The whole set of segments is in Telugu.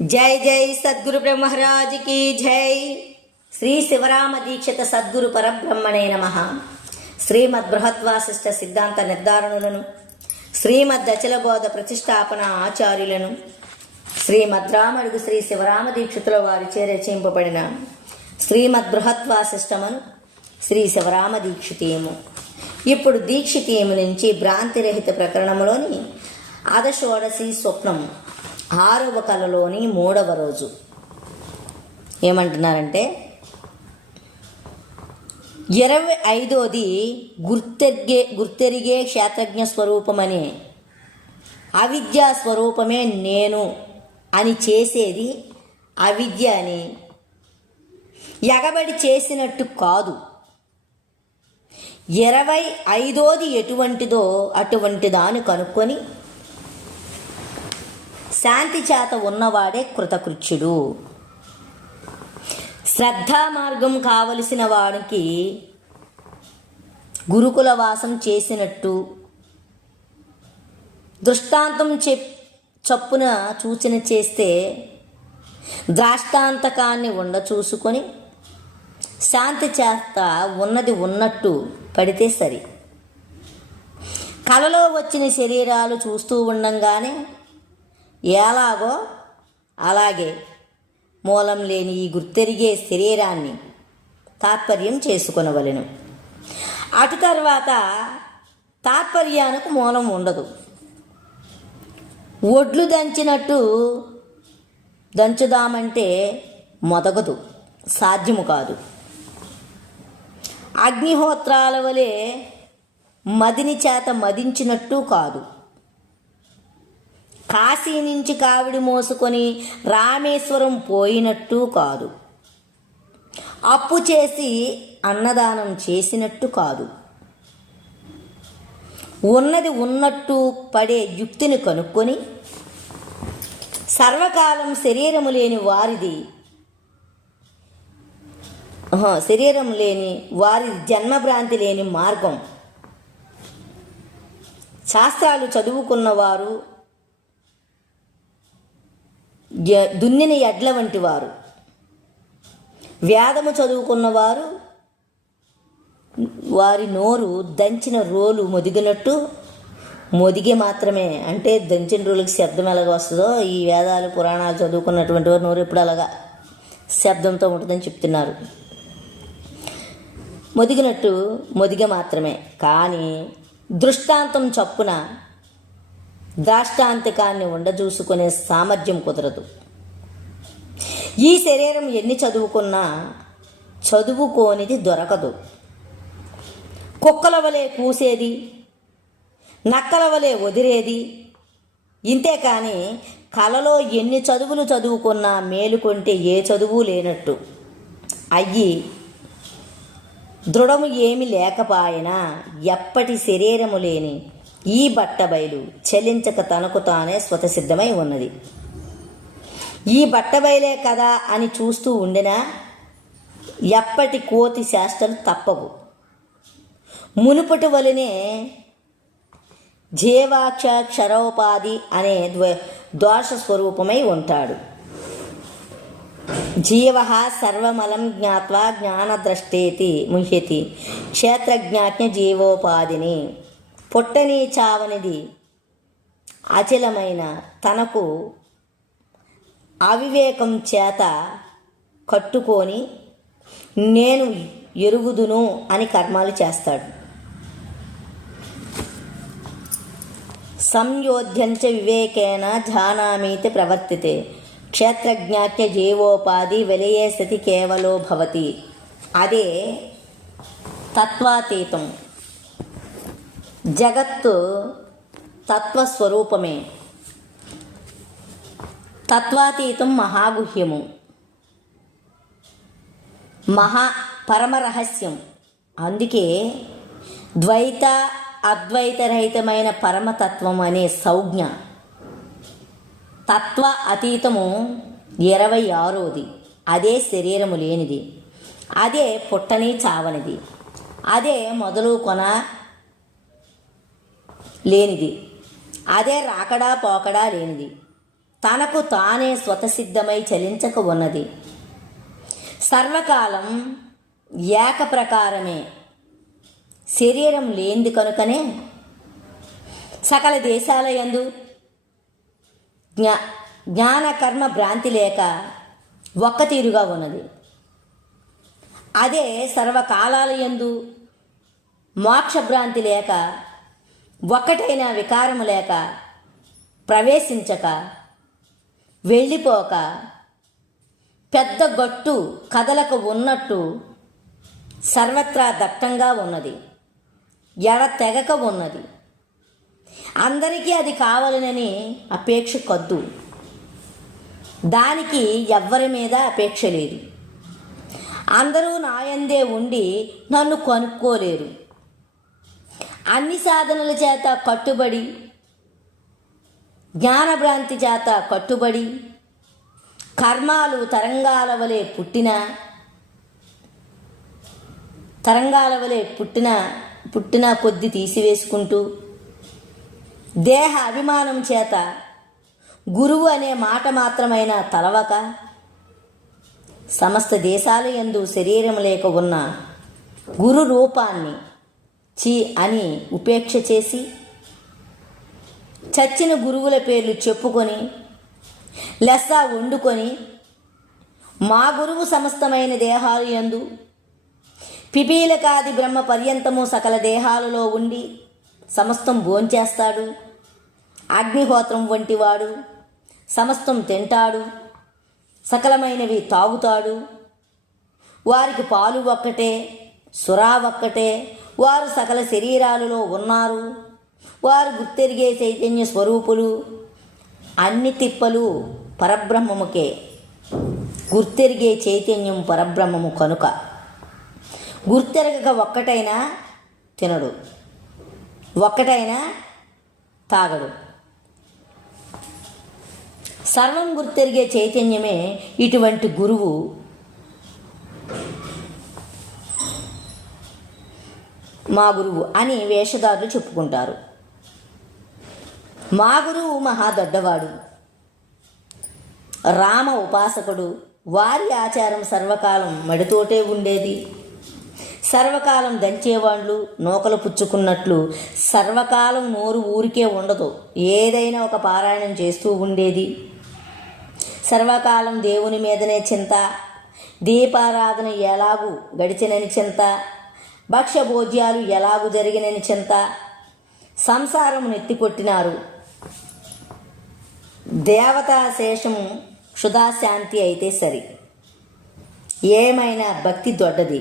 जय जय सद्गुरु ब्रह्मराज की जय। श्री शिवराम दीक्षित सद्गुरु परब्रह्मणे नमः। श्रीमद् बृहद्वासिष्ठ सिद्धांत निर्धारणुలను శ్రీమద్ అచల బోధ ప్రతిష్టాపన ఆచార్యులను శ్రీమద్ రామడుగు శ్రీ శివరామ దీక్షితుల వారిచే రచింపబడిన శ్రీమద్ బృహద్వాసిష్టమును శ్రీ శివరామ దీక్షితీయము. ఇప్పుడు దీక్షితీయము నుంచి భ్రాంతిరహిత ప్రకరణములోని అదషోడసి స్వప్నము 6వ కళలోని 3వ రోజు ఏమంటున్నారంటే 25వది గుర్తెరిగే క్షేత్రజ్ఞ స్వరూపమనే అవిద్యా స్వరూపమే నేను అని చేసేది అవిద్య అని ఎగబడి చేసినట్టు కాదు. 25వది ఎటువంటిదో అటువంటిదాన్ని కనుక్కొని శాంతి చేత ఉన్నవాడే కృతకృత్యుడు. శ్రద్ధా మార్గం కావలసిన వాడికి గురుకుల వాసం చేసినట్టు దృష్టాంతం చప్పున సూచన చేస్తే ద్రాష్టాంతకాన్ని చూసుకొని శాంతి చేత ఉన్నది ఉన్నట్టు పడితే సరి. కలలో వచ్చిన శరీరాలు చూస్తూ ఉండంగానే ఎలాగో అలాగే మూలం లేని ఈ గుర్తెరిగే శరీరాన్ని తాత్పర్యం చేసుకొనవలెను. అటు తర్వాత తాత్పర్యానికి మూలం ఉండదు. ఒడ్లు దంచినట్టు దంచుదామంటే మొదగదు, సాధ్యము కాదు. అగ్నిహోత్రాల వలె మదిని చేత మదించినట్టు కాదు. కాశీ నుంచి కావిడి మోసుకొని రామేశ్వరం పోయినట్టు కాదు. అప్పు చేసి అన్నదానం చేసినట్టు కాదు. ఉన్నది ఉన్నట్టు పడే యుక్తిని కనుక్కొని సర్వకాలం శరీరము లేని వారి జన్మభ్రాంతి లేని మార్గం. శాస్త్రాలు చదువుకున్నవారు దున్నిన ఎడ్ల వంటి వారు, వేదము చదువుకున్నవారు వారి నోరు దంచిన రోలు మొదిగినట్టు మొదిగే మాత్రమే. అంటే దంచిన రోలుకి శబ్దం ఎలాగ వస్తుందో ఈ వేదాలు పురాణాలు చదువుకున్నటువంటి వారు నోరు ఎప్పుడు అలాగా శబ్దంతో ఉంటుందని చెప్తున్నారు. మొదిగినట్టు మొదిగే మాత్రమే, కానీ దృష్టాంతం చప్పున దాష్టాంతికాన్ని ఉండజూసుకునే సామర్థ్యం కుదరదు. ఈ శరీరం ఎన్ని చదువుకున్నా చదువుకోనిది దొరకదు. కుక్కల వలె కూసేది, నక్కల వలె వదిలేది ఇంతే. కానీ కలలో ఎన్ని చదువులు చదువుకున్నా మేలుకొంటే ఏ చదువు లేనట్టు అయ్యి దృఢము ఏమి లేకపాయనా ఎప్పటి శరీరము లేని ఈ బట్టబయలు చలించక తనకు తానే స్వతసిద్ధమై ఉన్నది. ఈ బట్టబయలే కదా అని చూస్తూ ఉండినా ఎప్పటి కోతి శాస్త్రలు తప్పవు. మునుపటి వలనే జీవాక్ష క్షరోపాధి అనే దోష స్వరూపమై ఉంటాడు. జీవ సర్వమలం జ్ఞాత్వా జ్ఞానద్రష్టేతి ముహ్యతి క్షేత్రజ్ఞాజ్ఞ జీవోపాధిని. పుట్టని చావనిది అచలమైన తనకు అవివేకం చేత కట్టుకొని నేను ఎరుగుదును అని కర్మాలు చేస్తాడు. సంయోధ్యంచ వివేకేన జానామీతి ప్రవర్తితే క్షేత్రజ్ఞాత్య జీవోపాధి వెలయే సతి కేవలో భవతి. అదే తత్వాతీతం. జగత్తు తత్వస్వరూపమే. తత్వాతీతం మహాగుహ్యము, పరమరహస్యం. అందుకే ద్వైత అద్వైతరహితమైన పరమతత్వం అనే సంజ్ఞ. తత్వ అతీతము 26వది. అదే శరీరము లేనిది, అదే పుట్టని చావనిది, అదే మొదలు కొన లేనిది, అదే రాకడా పోకడా లేనిది, తనకు తానే స్వతసిద్ధమై చలించక ఉన్నది. సర్వకాలం ఏకప్రకారమే, శరీరం లేనిది కనుకనే సకల దేశాల యందు జ్ఞాన కర్మ భ్రాంతి లేక ఒక్క తీరుగా ఉన్నది. అదే సర్వకాలాల యందు మోక్షభ్రాంతి లేక ఒక్కటైన వికారము లేక ప్రవేశించక వెళ్ళిపోక పెద్ద గట్టు కదలకు ఉన్నట్టు సర్వత్రా దట్టంగా ఉన్నది, ఎడతెగక ఉన్నది. అందరికీ అది కావాలనని అపేక్ష కద్దు, దానికి ఎవ్వరి మీద అపేక్ష లేదు. అందరూ నాయందే ఉండి నన్ను కనుక్కోలేరు. అన్ని సాధనల చేత కట్టుబడి, జ్ఞానభ్రాంతి చేత కట్టుబడి, కర్మాలు తరంగాల వలె పుట్టిన కొద్ది తీసివేసుకుంటూ, దేహ అభిమానం చేత గురువు అనే మాట మాత్రమైన తలవక, సమస్త దేశాల యందు శరీరం లేక ఉన్న గురు రూపాన్ని చి అని ఉపేక్ష చేసి, చచ్చిన గురువుల పేర్లు చెప్పుకొని లెస్స వండుకొని, మా గురువు సమస్తమైన దేహాలు యందు పిపీలకాది బ్రహ్మ పర్యంతము సకల దేహాలలో ఉండి సమస్తం భోంచేస్తాడు, అగ్నిహోత్రం వంటివాడు, సమస్తం తింటాడు, సకలమైనవి తాగుతాడు. వారికి పాలు ఒక్కటే, సురా ఒక్కటే, వారు సకల శరీరాలలో ఉన్నారు, వారు గుర్తెరిగే చైతన్య స్వరూపులు. అన్ని తిప్పలు పరబ్రహ్మముకే, గుర్తెరిగే చైతన్యం పరబ్రహ్మము కనుక గుర్తెరగక ఒక్కటైనా తినడు, ఒక్కటైనా తాగడు. సర్వం గుర్తెరిగే చైతన్యమే ఇటువంటి గురువు. మా గురువు అని వేషధారులు చెప్పుకుంటారు. మా గురువు మహా దొడ్డవాడు, రామ ఉపాసకుడు. వారి ఆచారం సర్వకాలం మడితోటే ఉండేది. సర్వకాలం దంచేవాళ్ళు నూకలు పుచ్చుకున్నట్లు సర్వకాలం నోరు ఊరికే ఉండదు, ఏదైనా ఒక పారాయణం చేస్తూ ఉండేది. సర్వకాలం దేవుని మీదనే చింత, దీపారాధన ఎలాగూ గడిచినని చింత, భక్ష్యభోజ్యాలు ఎలాగూ జరిగినని చింత. సంసారము నెత్తికొట్టినారు. దేవతా శేషము క్షుధాశాంతి అయితే సరి. ఏమైనా భక్తి దొడ్డది.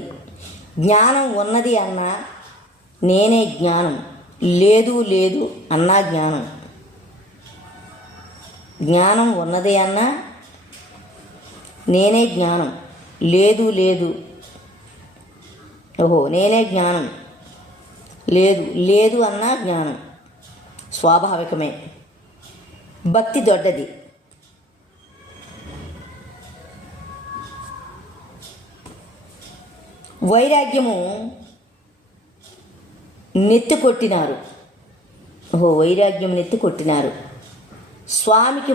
జ్ఞానం ఉన్నది అన్నా నేనే జ్ఞానం, లేదు లేదు అన్నా జ్ఞానం. జ్ఞానం ఉన్నది అన్నా నేనే జ్ఞానం, లేదు లేదు నేనే జ్ఞానం, లేదు లేదు అన్నా జ్ఞానం. స్వాభావికమే. భక్తి దొడ్డది. వైరాగ్యము నెత్తికొట్టినారు. వైరాగ్యం నెత్తికొట్టినారు. స్వామికి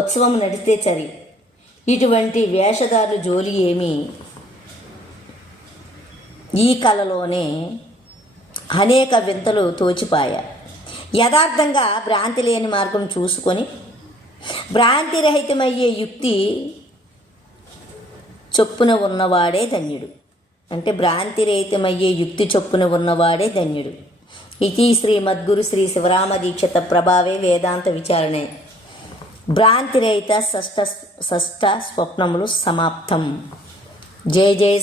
ఉత్సవం నడిస్తే సరి. ఇటువంటి వేషధారులు జోలి ఏమి ఈ కళలోనే అనేక వింతలు తోచిపాయ. యథార్థంగా భ్రాంతి లేని మార్గం చూసుకొని భ్రాంతిరహితమయ్యే యుక్తి చొప్పున ఉన్నవాడే ధన్యుడు. అంటే భ్రాంతిరహితమయ్యే యుక్తి చొప్పున ఉన్నవాడే ధన్యుడు. ఇది శ్రీమద్గురు శ్రీ శివరామ దీక్షిత ప్రభావే వేదాంత విచారణే. భ్రాంతిరహిత షష్ట స్వప్నములు సమాప్తం. జై జై.